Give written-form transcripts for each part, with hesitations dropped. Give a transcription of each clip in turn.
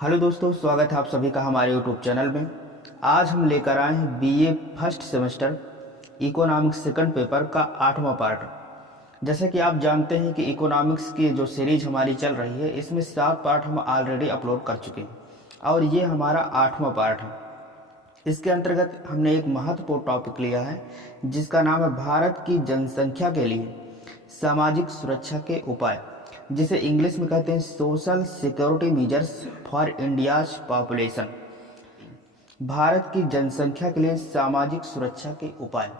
Hello दोस्तों, स्वागत है आप सभी का हमारे यूट्यूब चैनल में। आज हम लेकर आए हैं BA first semester economics second paper का 8वां पार्ट। जैसे कि आप जानते हैं कि इकोनॉमिक्स की जो सीरीज हमारी चल रही है, इसमें 7 पार्ट हम ऑलरेडी अपलोड कर चुके हैं और ये हमारा 8वां पार्ट है। इसके अंतर्गत हमने एक महत्वपूर्ण टॉपिक लिया है जिसका नाम है भारत की जनसंख्या के लिए सामाजिक सुरक्षा के उपाय, जिसे इंग्लिश में कहते हैं social security measures for India's population. Bharat की जनसंख्या के लिए सामाजिक सुरक्षा के उपाय।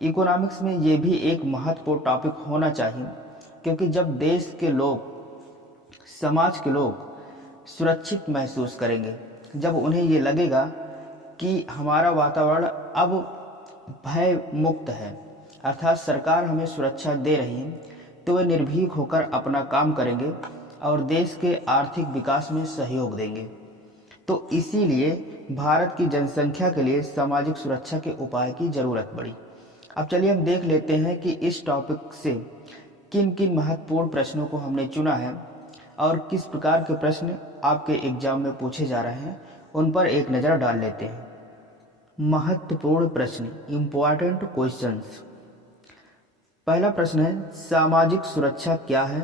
इकोनॉमिक्स में ये भी एक महत्वपूर्ण टॉपिक होना चाहिए, क्योंकि जब देश के लोग, समाज के लोग सुरक्षित महसूस करेंगे, जब उन्हें ये लगेगा कि हमारा वातावरण अब भय मुक्त है, अर्थात सरकार हमें सुरक्षा दे रही है, तो वे निर्भीक होकर अपना काम करेंगे और देश के आर्थिक विकास में सहयोग देंगे। तो इसीलिए भारत की जनसंख्या के लिए सामाजिक सुरक्षा के उपाय की ज़रूरत पड़ी। अब चलिए हम देख लेते हैं कि इस टॉपिक से किन किन महत्वपूर्ण प्रश्नों को हमने चुना है और किस प्रकार के प्रश्न आपके एग्जाम में पूछे जा रहे हैं, उन पर एक नज़र डाल लेते हैं। महत्वपूर्ण प्रश्न, इम्पॉर्टेंट क्वेश्चंस। पहला प्रश्न है, सामाजिक सुरक्षा क्या है?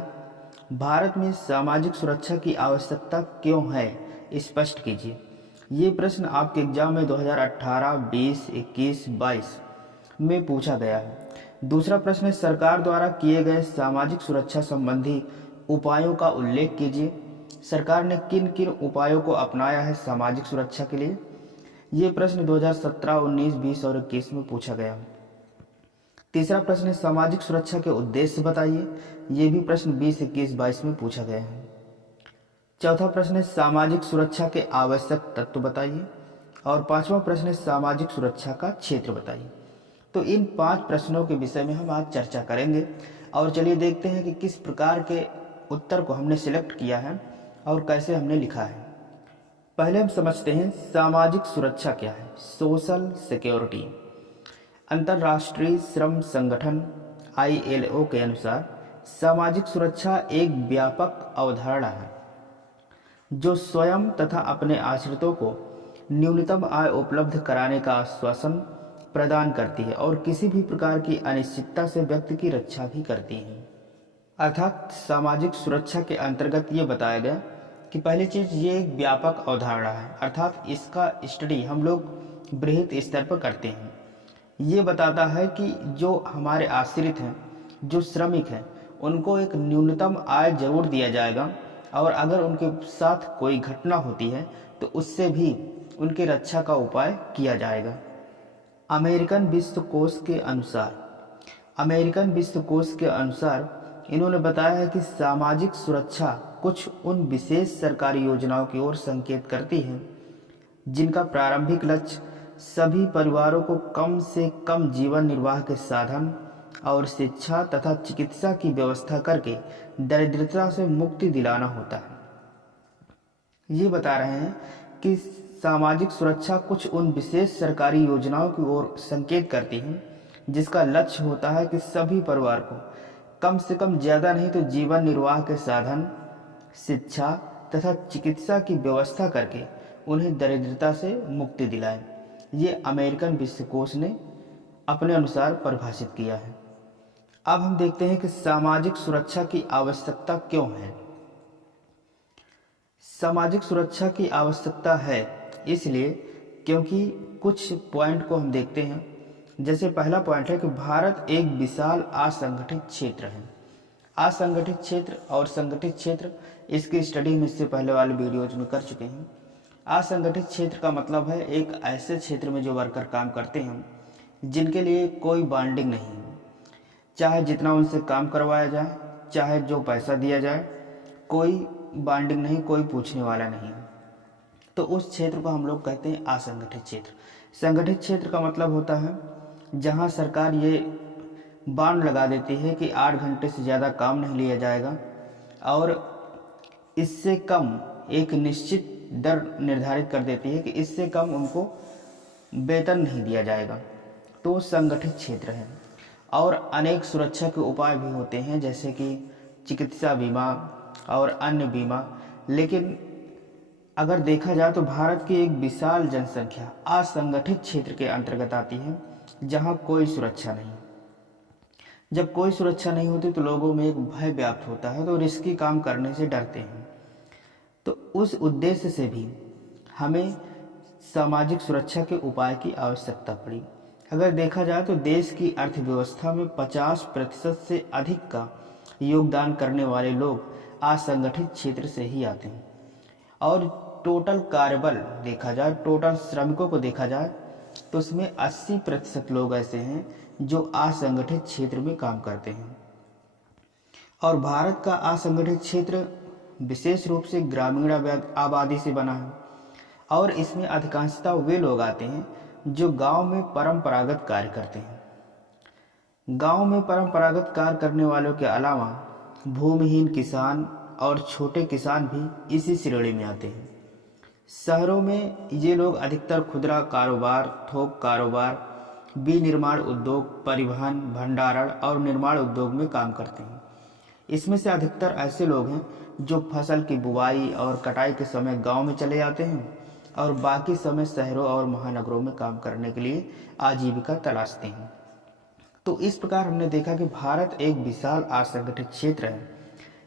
भारत में सामाजिक सुरक्षा की आवश्यकता क्यों है, स्पष्ट कीजिए। ये प्रश्न आपके एग्जाम में 2018, 20, 21, 22 में पूछा गया है। दूसरा प्रश्न है, सरकार द्वारा किए गए सामाजिक सुरक्षा संबंधी उपायों का उल्लेख कीजिए। सरकार ने किन किन उपायों को अपनाया है सामाजिक सुरक्षा के लिए? ये प्रश्न 2017, 19, 20 और 21 में पूछा गया। तीसरा प्रश्न है, सामाजिक सुरक्षा के उद्देश्य बताइए। ये भी प्रश्न 20, 21, 22 में पूछा गया है। चौथा प्रश्न है, सामाजिक सुरक्षा के आवश्यक तत्व बताइए। और पांचवा प्रश्न है, सामाजिक सुरक्षा का क्षेत्र बताइए। तो इन 5 प्रश्नों के विषय में हम आज चर्चा करेंगे और चलिए देखते हैं कि किस प्रकार के उत्तर को हमने सिलेक्ट किया है और कैसे हमने लिखा है। पहले हम समझते हैं सामाजिक सुरक्षा क्या है। Social security. अंतर्राष्ट्रीय श्रम संगठन ILO के अनुसार सामाजिक सुरक्षा एक व्यापक अवधारणा है जो स्वयं तथा अपने आश्रितों को न्यूनतम आय उपलब्ध कराने का आश्वासन प्रदान करती है और किसी भी प्रकार की अनिश्चितता से व्यक्ति की रक्षा भी करती है। अर्थात सामाजिक सुरक्षा के अंतर्गत ये बताया गया कि पहली चीज़, ये एक व्यापक अवधारणा है, अर्थात इसका स्टडी हम लोग बृहत स्तर पर करते हैं। ये बताता है कि जो हमारे आश्रित हैं, जो श्रमिक हैं, उनको एक न्यूनतम आय जरूर दिया जाएगा और अगर उनके साथ कोई घटना होती है तो उससे भी उनकी रक्षा का उपाय किया जाएगा। अमेरिकन विश्व कोश के अनुसार इन्होंने बताया है कि सामाजिक सुरक्षा कुछ उन विशेष सरकारी योजनाओं की ओर संकेत करती है जिनका प्रारंभिक लक्ष्य सभी परिवारों को कम से कम जीवन निर्वाह के साधन और शिक्षा तथा चिकित्सा की व्यवस्था करके दरिद्रता से मुक्ति दिलाना होता है। ये बता रहे हैं कि सामाजिक सुरक्षा कुछ उन विशेष सरकारी योजनाओं की ओर संकेत करती है जिसका लक्ष्य होता है कि सभी परिवार को कम से कम ज़्यादा नहीं तो जीवन निर्वाह के साधन, शिक्षा तथा चिकित्सा की व्यवस्था करके उन्हें दरिद्रता से मुक्ति दिलाएं। ये अमेरिकन विश्व कोश ने अपने अनुसार परिभाषित किया है। अब हम देखते हैं कि सामाजिक सुरक्षा की आवश्यकता क्यों है। सामाजिक सुरक्षा की आवश्यकता है इसलिए क्योंकि कुछ पॉइंट को हम देखते हैं। जैसे पहला पॉइंट है कि भारत एक विशाल असंगठित क्षेत्र है। असंगठित क्षेत्र और संगठित क्षेत्र, इसकी स्टडी हम इससे पहले वाले वीडियोज में कर चुके हैं। असंगठित क्षेत्र का मतलब है एक ऐसे क्षेत्र में जो वर्कर काम करते हैं जिनके लिए कोई बॉन्डिंग नहीं है, चाहे जितना उनसे काम करवाया जाए, चाहे जो पैसा दिया जाए, कोई बॉन्डिंग नहीं, कोई पूछने वाला नहीं है, तो उस क्षेत्र को हम लोग कहते हैं असंगठित क्षेत्र। संगठित क्षेत्र का मतलब होता है जहां सरकार ये बांड लगा देती है कि 8 घंटे से ज़्यादा काम नहीं लिया जाएगा और इससे कम एक निश्चित दर निर्धारित कर देती है कि इससे कम उनको वेतन नहीं दिया जाएगा, तो संगठित क्षेत्र है। और अनेक सुरक्षा के उपाय भी होते हैं जैसे कि चिकित्सा बीमा और अन्य बीमा, लेकिन अगर देखा जाए तो भारत की एक विशाल जनसंख्या असंगठित क्षेत्र के अंतर्गत आती है, जहां कोई सुरक्षा नहीं। जब कोई सुरक्षा नहीं होती तो लोगों में एक भय व्याप्त होता है, तो रिस्की काम करने से डरते हैं। तो उस उद्देश्य से भी हमें सामाजिक सुरक्षा के उपाय की आवश्यकता पड़ी। अगर देखा जाए तो देश की अर्थव्यवस्था में 50% से अधिक का योगदान करने वाले लोग असंगठित क्षेत्र से ही आते हैं। और टोटल कार्यबल देखा जाए, टोटल श्रमिकों को देखा जाए तो उसमें 80% लोग ऐसे हैं जो असंगठित क्षेत्र में काम करते हैं। और भारत का असंगठित क्षेत्र विशेष रूप से ग्रामीण आबादी से बना है, और इसमें अधिकांशतः वे लोग आते हैं जो गांव में परंपरागत कार्य करते हैं। गांव में परंपरागत कार्य करने वालों के अलावा भूमिहीन किसान और छोटे किसान भी इसी श्रेणी में आते हैं। शहरों में ये लोग अधिकतर खुदरा कारोबार, थोक कारोबार, विनिर्माण उद्योग, परिवहन, भंडारण और निर्माण उद्योग में काम करते हैं। इसमें से अधिकतर ऐसे लोग हैं जो फसल की बुवाई और कटाई के समय गांव में चले जाते हैं और बाकी समय शहरों और महानगरों में काम करने के लिए आजीविका तलाशते हैं। तो इस प्रकार हमने देखा कि भारत एक विशाल असंगठित क्षेत्र है।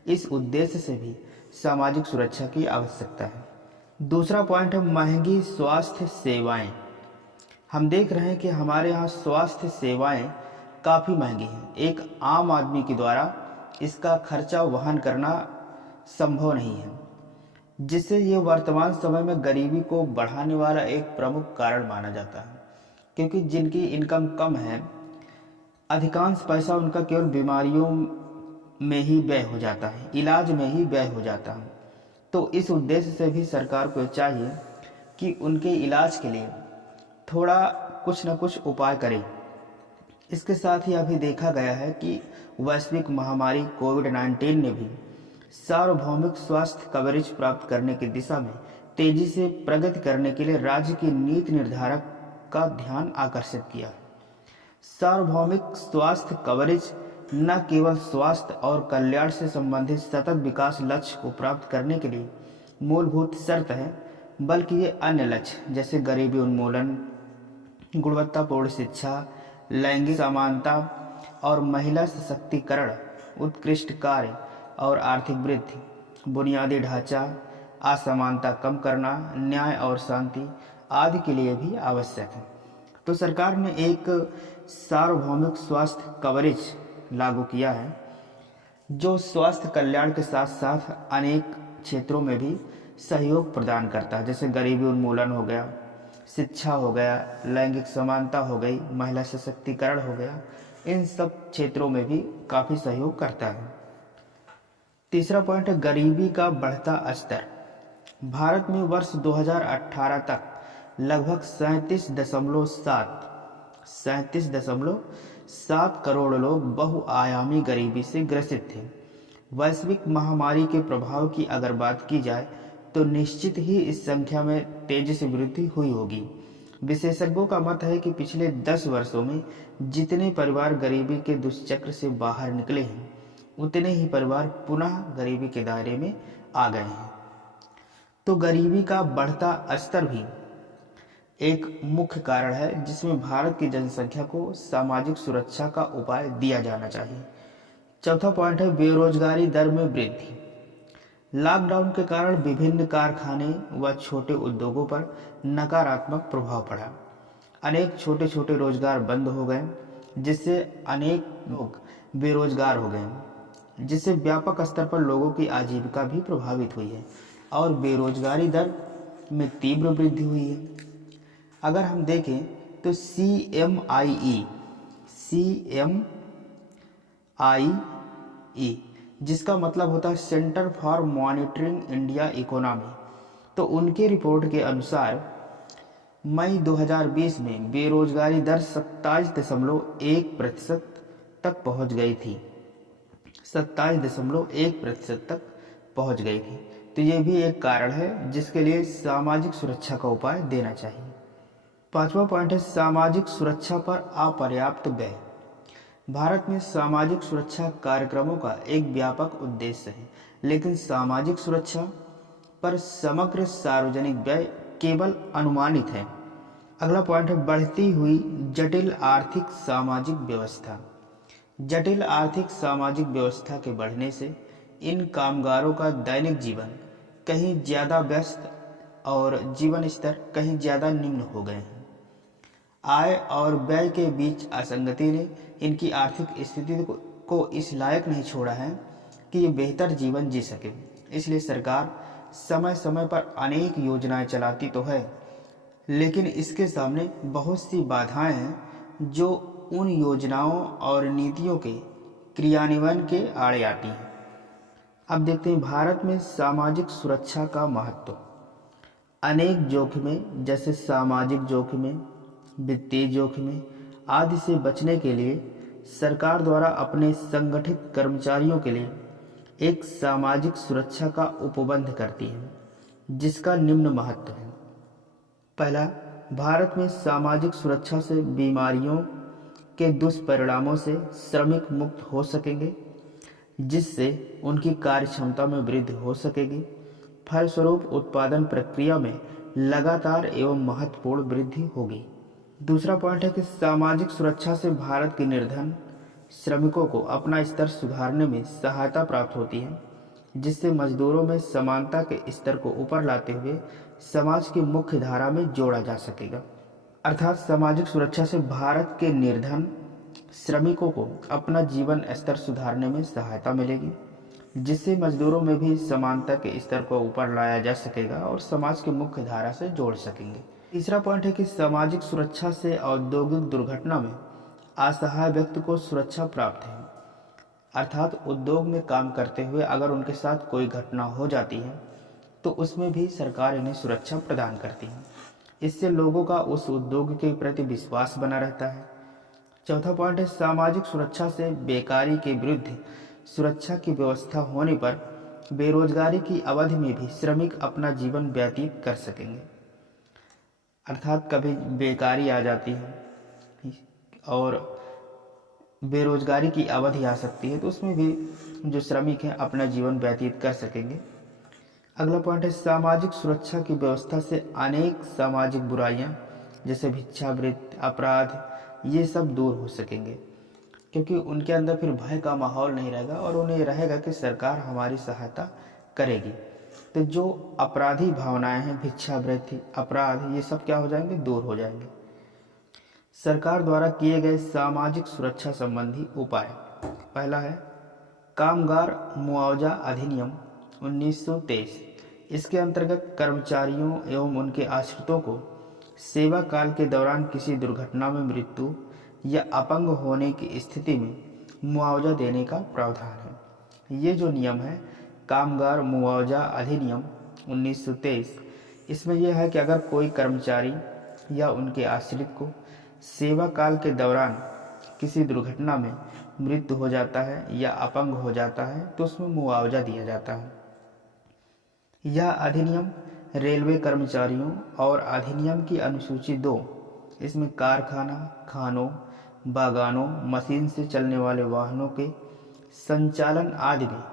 इस उद्देश्य से भी सामाजिक सुरक्षा की आवश्यकता है। दूसरा पॉइंट है महंगी स्वास्थ्य सेवाएं। हम देख रहे हैं कि हमारे यहाँ स्वास्थ्य सेवाएं काफ़ी महंगी हैं। एक आम आदमी के द्वारा इसका खर्चा वहन करना संभव नहीं है, जिससे ये वर्तमान समय में गरीबी को बढ़ाने वाला एक प्रमुख कारण माना जाता है। क्योंकि जिनकी इनकम कम है, अधिकांश पैसा उनका केवल बीमारियों में ही व्यय हो जाता है, इलाज में ही व्यय हो जाता है। तो इस उद्देश्य से भी सरकार को चाहिए कि उनके इलाज के लिए थोड़ा कुछ न कुछ उपाय करें। इसके साथ ही अभी देखा गया है कि वैश्विक महामारी कोविड-19 ने भी सार्वभौमिक स्वास्थ्य कवरेज प्राप्त करने की दिशा में तेजी से प्रगति करने के लिए राज्य की नीति निर्धारक का ध्यान आकर्षित किया। सार्वभौमिक स्वास्थ्य कवरेज न केवल स्वास्थ्य और कल्याण से संबंधित सतत विकास लक्ष्य को प्राप्त करने के लिए मूलभूत शर्त है, बल्कि ये अन्य लक्ष्य जैसे गरीबी उन्मूलन, गुणवत्तापूर्ण शिक्षा, लैंगिक समानता और महिला सशक्तिकरण, उत्कृष्ट कार्य और आर्थिक वृद्धि, बुनियादी ढांचा, असमानता कम करना, न्याय और शांति आदि के लिए भी आवश्यक है। तो सरकार ने एक सार्वभौमिक स्वास्थ्य कवरेज लागू किया है, जो स्वास्थ्य कल्याण के साथ साथ अनेक क्षेत्रों में भी सहयोग प्रदान करता है, जैसे गरीबी उन्मूलन हो गया, शिक्षा हो गया, लैंगिक समानता हो गई, महिला सशक्तिकरण हो गया। इन सब क्षेत्रों में भी काफ़ी सहयोग करता है। तीसरा पॉइंट है गरीबी का बढ़ता स्तर। भारत में वर्ष 2018 तक लगभग 37.7 करोड़ लोग बहुआयामी गरीबी से ग्रसित थे। वैश्विक महामारी के प्रभाव की अगर बात की जाए तो निश्चित ही इस संख्या में तेजी से वृद्धि हुई होगी। विशेषज्ञों का मत है कि पिछले 10 वर्षों में जितने परिवार गरीबी के दुष्चक्र से बाहर निकले हैं, उतने ही परिवार पुनः गरीबी के दायरे में आ गए हैं। तो गरीबी का बढ़ता स्तर भी एक मुख्य कारण है जिसमें भारत की जनसंख्या को सामाजिक सुरक्षा का उपाय दिया जाना चाहिए। चौथा पॉइंट है बेरोजगारी दर में वृद्धि। लॉकडाउन के कारण विभिन्न कारखाने व छोटे उद्योगों पर नकारात्मक प्रभाव पड़ा। अनेक छोटे छोटे रोजगार बंद हो गए, जिससे अनेक लोग बेरोजगार हो गए, जिससे व्यापक स्तर पर लोगों की आजीविका भी प्रभावित हुई है और बेरोजगारी दर में तीव्र वृद्धि हुई है। अगर हम देखें तो CMIE जिसका मतलब होता है centre for monitoring India economy, तो उनके रिपोर्ट के अनुसार मई 2020 में बेरोजगारी दर 27.1% तक पहुंच गई थी। 27.1% तक पहुंच गई थी। तो ये भी एक कारण है जिसके लिए सामाजिक सुरक्षा का उपाय देना चाहिए। पांचवा पॉइंट है सामाजिक सुरक्षा पर अपर्याप्त व्यय। भारत में सामाजिक सुरक्षा कार्यक्रमों का एक व्यापक उद्देश्य है, लेकिन सामाजिक सुरक्षा पर समग्र सार्वजनिक व्यय केवल अनुमानित है। अगला पॉइंट है बढ़ती हुई जटिल आर्थिक सामाजिक व्यवस्था। जटिल आर्थिक सामाजिक व्यवस्था के बढ़ने से इन कामगारों का दैनिक जीवन कहीं ज़्यादा व्यस्त और जीवन स्तर कहीं ज़्यादा निम्न हो गए हैं। आय और व्यय के बीच असंगति ने इनकी आर्थिक स्थिति को इस लायक नहीं छोड़ा है कि ये बेहतर जीवन जी सके। इसलिए सरकार समय समय पर अनेक योजनाएं चलाती तो है, लेकिन इसके सामने बहुत सी बाधाएं हैं जो उन योजनाओं और नीतियों के क्रियान्वयन के आड़े आती हैं। अब देखते हैं भारत में सामाजिक सुरक्षा का महत्व। अनेक जोखिमें जैसे सामाजिक जोखिमें, वित्तीय जोखिमें आदि से बचने के लिए सरकार द्वारा अपने संगठित कर्मचारियों के लिए एक सामाजिक सुरक्षा का उपबंध करती है, जिसका निम्न महत्व है। पहला, भारत में सामाजिक सुरक्षा से बीमारियों के दुष्परिणामों से श्रमिक मुक्त हो सकेंगे, जिससे उनकी कार्य क्षमता में वृद्धि हो सकेगी। फलस्वरूप उत्पादन प्रक्रिया में लगातार एवं महत्वपूर्ण वृद्धि होगी। दूसरा पॉइंट है कि सामाजिक सुरक्षा से भारत के निर्धन श्रमिकों को अपना स्तर सुधारने में सहायता प्राप्त होती है, जिससे मजदूरों में समानता के स्तर को ऊपर लाते हुए समाज की मुख्य धारा में जोड़ा जा सकेगा। अर्थात सामाजिक सुरक्षा से भारत के निर्धन श्रमिकों को अपना जीवन स्तर सुधारने में सहायता मिलेगी, जिससे मजदूरों में भी समानता के स्तर को ऊपर लाया जा सकेगा और समाज की मुख्य धारा से जोड़ सकेंगे। तीसरा पॉइंट है कि सामाजिक सुरक्षा से औद्योगिक दुर्घटना में असहाय व्यक्ति को सुरक्षा प्राप्त है। अर्थात उद्योग में काम करते हुए अगर उनके साथ कोई घटना हो जाती है तो उसमें भी सरकार इन्हें सुरक्षा प्रदान करती है। इससे लोगों का उस उद्योग के प्रति विश्वास बना रहता है। चौथा पॉइंट है सामाजिक सुरक्षा से बेकारी के विरुद्ध सुरक्षा की व्यवस्था होने पर बेरोजगारी की अवधि में भी श्रमिक अपना जीवन व्यतीत कर सकेंगे। अर्थात कभी बेकारी आ जाती है और बेरोजगारी की अवधि आ सकती है तो उसमें भी जो श्रमिक हैं अपना जीवन व्यतीत कर सकेंगे। अगला पॉइंट है सामाजिक सुरक्षा की व्यवस्था से अनेक सामाजिक बुराइयां जैसे भिक्षावृत्ति, अपराध, ये सब दूर हो सकेंगे, क्योंकि उनके अंदर फिर भय का माहौल नहीं रहेगा और उन्हें रहेगा कि सरकार हमारी सहायता करेगी। तो जो अपराधी भावनाएं हैं, भिक्षावृत्ति, अपराध, ये सब क्या हो जाएंगे, दूर हो जाएंगे। सरकार द्वारा किए गए सामाजिक सुरक्षा संबंधी उपाय। पहला है कामगार मुआवजा अधिनियम 1923। इसके अंतर्गत कर्मचारियों एवं उनके आश्रितों को सेवा काल के दौरान किसी दुर्घटना में मृत्यु या अपंग होने की स्थिति में मुआवजा देने का प्रावधान है। ये जो नियम है कामगार मुआवजा अधिनियम 1923, इसमें यह है कि अगर कोई कर्मचारी या उनके आश्रित को सेवा काल के दौरान किसी दुर्घटना में मृत्यु हो जाता है या अपंग हो जाता है तो उसमें मुआवजा दिया जाता है। यह अधिनियम रेलवे कर्मचारियों और अधिनियम की अनुसूची 2, इसमें कारखाना, खानों, बागानों, मशीन से चलने वाले वाहनों के संचालन आदि में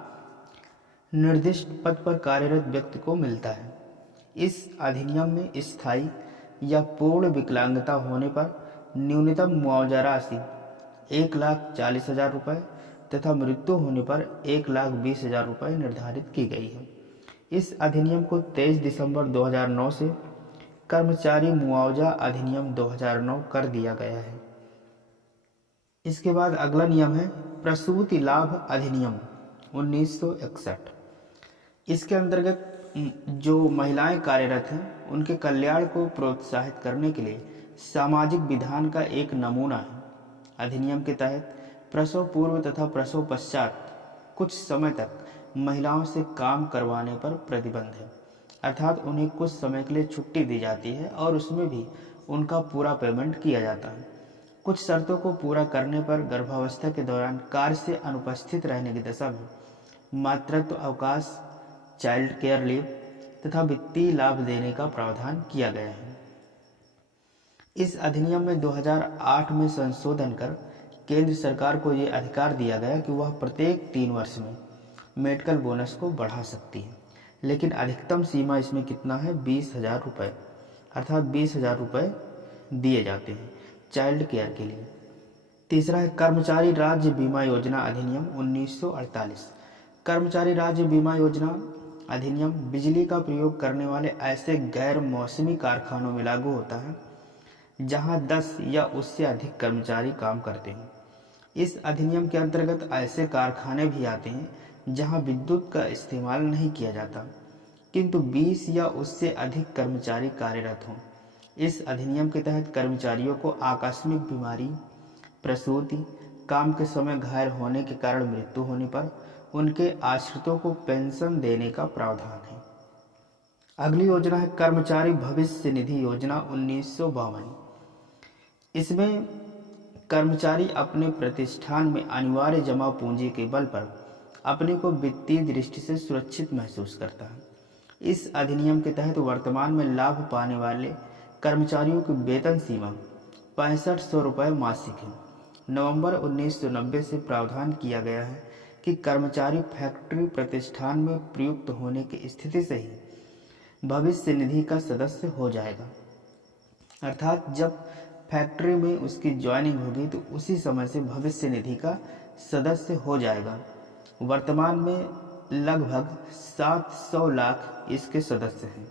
निर्दिष्ट पद पर कार्यरत व्यक्ति को मिलता है। इस अधिनियम में स्थायी या पूर्ण विकलांगता होने पर न्यूनतम मुआवजा राशि 1,40,000 रुपये तथा मृत्यु होने पर 1,20,000 रुपये निर्धारित की गई है। इस अधिनियम को 23 दिसंबर 2009 से कर्मचारी मुआवजा अधिनियम 2009 कर दिया गया है। इसके बाद अगला नियम है प्रसूति लाभ अधिनियम 1961। इसके अंतर्गत जो महिलाएं कार्यरत हैं उनके कल्याण को प्रोत्साहित करने के लिए सामाजिक विधान का एक नमूना है। अधिनियम के तहत प्रसव पूर्व तथा प्रसव पश्चात कुछ समय तक महिलाओं से काम करवाने पर प्रतिबंध है, अर्थात उन्हें कुछ समय के लिए छुट्टी दी जाती है और उसमें भी उनका पूरा पेमेंट किया जाता है। कुछ शर्तों को पूरा करने पर गर्भावस्था के दौरान कार्य से अनुपस्थित रहने की दशा में मातृत्व अवकाश, चाइल्ड केयर लीव तथा वित्तीय लाभ देने का प्रावधान किया गया है। इस अधिनियम में 2008 में संशोधन कर केंद्र सरकार को ये अधिकार दिया गया कि वह प्रत्येक 3 वर्ष में मेडिकल बोनस को बढ़ा सकती है, लेकिन अधिकतम सीमा इसमें कितना है, 20,000 रुपये, अर्थात 20,000 रुपये दिए जाते हैं चाइल्ड केयर के लिए। तीसरा है कर्मचारी राज्य बीमा योजना अधिनियम 1948। कर्मचारी राज्य बीमा योजना अधिनियम बिजली का प्रयोग करने वाले ऐसे गैर मौसमी कारखानों में लागू होता है जहां 10 या उससे अधिक कर्मचारी काम करते हैं। इस अधिनियम के अंतर्गत ऐसे कारखाने भी आते हैं जहां विद्युत का इस्तेमाल नहीं किया जाता, किंतु 20 या उससे अधिक कर्मचारी कार्यरत हों। इस अधिनियम के तहत कर्मचारियों को आकस्मिक बीमारी, प्रसूति, काम के समय घायल होने के कारण मृत्यु होने पर उनके आश्रितों को पेंशन देने का प्रावधान है। अगली योजना है कर्मचारी भविष्य निधि योजना 1952। इसमें कर्मचारी अपने प्रतिष्ठान में अनिवार्य जमा पूंजी के बल पर अपने को वित्तीय दृष्टि से सुरक्षित महसूस करता है। इस अधिनियम के तहत वर्तमान में लाभ पाने वाले कर्मचारियों की वेतन सीमा 6500 रुपये मासिक है। नवंबर 1990 से प्रावधान किया गया है कि कर्मचारी फैक्ट्री प्रतिष्ठान में प्रयुक्त होने की स्थिति से ही भविष्य निधि का सदस्य हो जाएगा, अर्थात जब फैक्ट्री में उसकी ज्वाइनिंग होगी तो उसी समय से भविष्य निधि का सदस्य हो जाएगा। वर्तमान में लगभग 700 लाख इसके सदस्य हैं।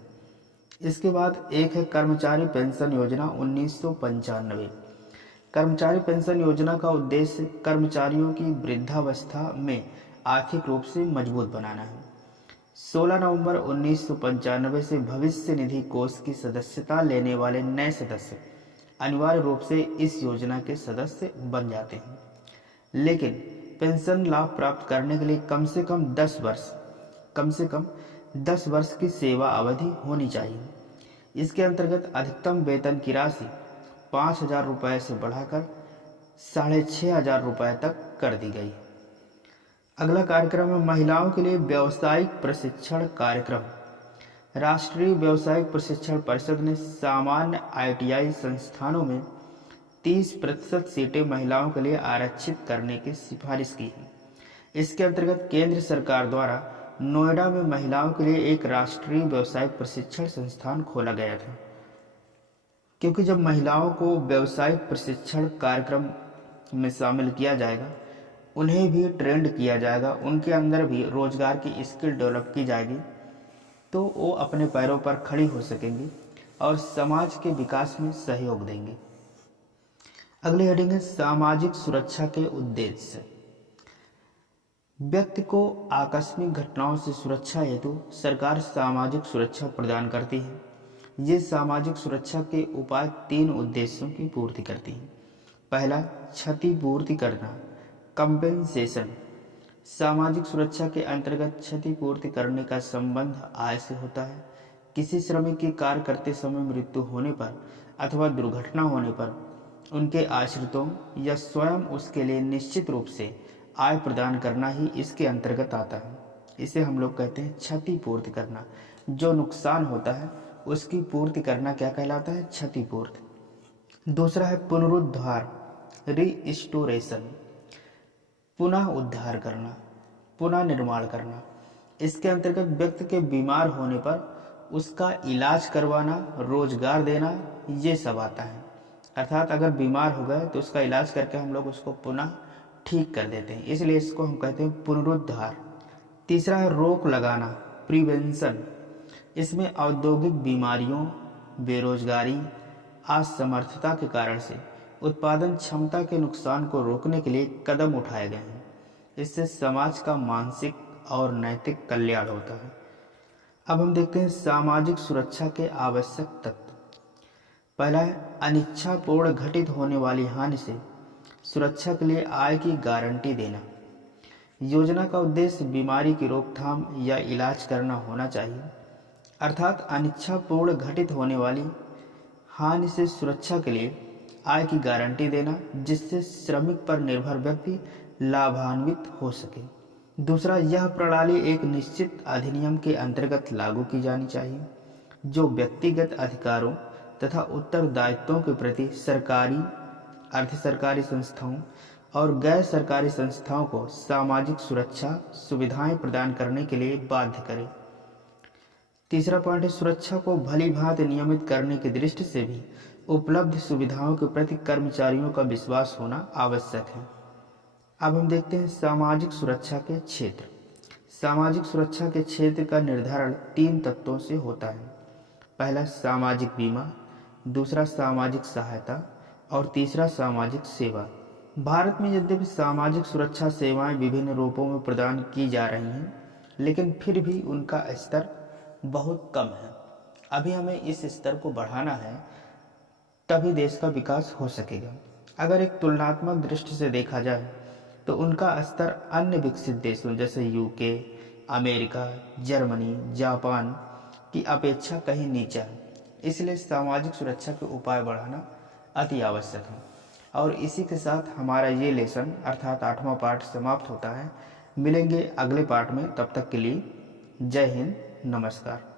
इसके बाद एक है कर्मचारी पेंशन योजना 1995। कर्मचारी पेंशन योजना का उद्देश्य कर्मचारियों की वृद्धावस्था में आर्थिक रूप से मजबूत बनाना है। 16 नवंबर 1995 से भविष्य निधि कोष की सदस्यता लेने वाले नए सदस्य अनिवार्य रूप से इस योजना के सदस्य बन जाते हैं, लेकिन पेंशन लाभ प्राप्त करने के लिए कम से कम 10 वर्ष की सेवा अवधि होनी चाहिए। इसके अंतर्गत अधिकतम वेतन की राशि 5,000 रुपये से बढ़ाकर 6,500 रुपये तक कर दी गई। अगला कार्यक्रम है महिलाओं के लिए व्यावसायिक प्रशिक्षण कार्यक्रम। राष्ट्रीय व्यावसायिक प्रशिक्षण परिषद ने सामान्य ITI संस्थानों में 30% सीटें महिलाओं के लिए आरक्षित करने की सिफारिश की है। इसके अंतर्गत केंद्र सरकार द्वारा नोएडा में महिलाओं के लिए एक राष्ट्रीय व्यावसायिक प्रशिक्षण संस्थान खोला गया था, क्योंकि जब महिलाओं को व्यावसायिक प्रशिक्षण कार्यक्रम में शामिल किया जाएगा, उन्हें भी ट्रेंड किया जाएगा, उनके अंदर भी रोजगार की स्किल डेवलप की जाएगी, तो वो अपने पैरों पर खड़ी हो सकेंगी और समाज के विकास में सहयोग देंगे। अगली हेडिंग है सामाजिक सुरक्षा के उद्देश्य। व्यक्ति को आकस्मिक घटनाओं से सुरक्षा हेतु सरकार सामाजिक सुरक्षा प्रदान करती है। ये सामाजिक सुरक्षा के उपाय 3 उद्देश्यों की पूर्ति करती हैं। पहला, क्षतिपूर्ति करना, कंपेंसेशन। सामाजिक सुरक्षा के अंतर्गत क्षतिपूर्ति करने का संबंध आय से होता है। किसी श्रमिक की कार्य करते समय मृत्यु होने पर अथवा दुर्घटना होने पर उनके आश्रितों या स्वयं उसके लिए निश्चित रूप से आय प्रदान करना ही इसके अंतर्गत आता है। इसे हम लोग कहते हैं क्षतिपूर्ति करना। जो नुकसान होता है उसकी पूर्ति करना क्या कहलाता है, क्षतिपूर्ति। दूसरा है पुनरुद्धार, रिस्टोरेशन, पुनः उद्धार करना, पुनः निर्माण करना। इसके अंतर्गत व्यक्ति के बीमार होने पर उसका इलाज करवाना, रोजगार देना, ये सब आता है। अर्थात अगर बीमार हो गए तो उसका इलाज करके हम लोग उसको पुनः ठीक कर देते हैं, इसलिए इसको हम कहते हैं पुनरुद्धार। तीसरा है रोक लगाना, प्रिवेंशन। इसमें औद्योगिक बीमारियों, बेरोजगारी, असमर्थता के कारण से उत्पादन क्षमता के नुकसान को रोकने के लिए कदम उठाए गए हैं। इससे समाज का मानसिक और नैतिक कल्याण होता है। अब हम देखते हैं सामाजिक सुरक्षा के आवश्यक तत्व। पहला है अनिच्छापूर्ण घटित होने वाली हानि से सुरक्षा के लिए आय की गारंटी देना। योजना का उद्देश्य बीमारी की रोकथाम या इलाज करना होना चाहिए, अर्थात अनिच्छापूर्ण घटित होने वाली हानि से सुरक्षा के लिए आय की गारंटी देना, जिससे श्रमिक पर निर्भर व्यक्ति लाभान्वित हो सके। दूसरा, यह प्रणाली एक निश्चित अधिनियम के अंतर्गत लागू की जानी चाहिए, जो व्यक्तिगत अधिकारों तथा उत्तरदायित्वों के प्रति सरकारी, अर्ध सरकारी संस्थाओं और गैर सरकारी संस्थाओं को सामाजिक सुरक्षा सुविधाएं प्रदान करने के लिए बाध्य करे। तीसरा पॉइंट है सुरक्षा को भली भांति नियमित करने की दृष्टि से भी उपलब्ध सुविधाओं के प्रति कर्मचारियों का विश्वास होना आवश्यक है। अब हम देखते हैं सामाजिक सुरक्षा के क्षेत्र। सामाजिक सुरक्षा के क्षेत्र का निर्धारण 3 तत्वों से होता है। पहला सामाजिक बीमा, दूसरा सामाजिक सहायता और तीसरा सामाजिक सेवा। भारत में यद्यपि सामाजिक सुरक्षा सेवाएं विभिन्न रूपों में प्रदान की जा रही हैं, लेकिन फिर भी उनका स्तर बहुत कम है। अभी हमें इस स्तर को बढ़ाना है, तभी देश का विकास हो सकेगा। अगर एक तुलनात्मक दृष्टि से देखा जाए तो उनका स्तर अन्य विकसित देशों जैसे यूके, अमेरिका, जर्मनी, जापान की अपेक्षा कहीं नीचा है। इसलिए सामाजिक सुरक्षा के उपाय बढ़ाना अति आवश्यक है। और इसी के साथ हमारा ये लेसन अर्थात 8वां पार्ट समाप्त होता है। मिलेंगे अगले पार्ट में, तब तक के लिए जय हिंद, नमस्कार।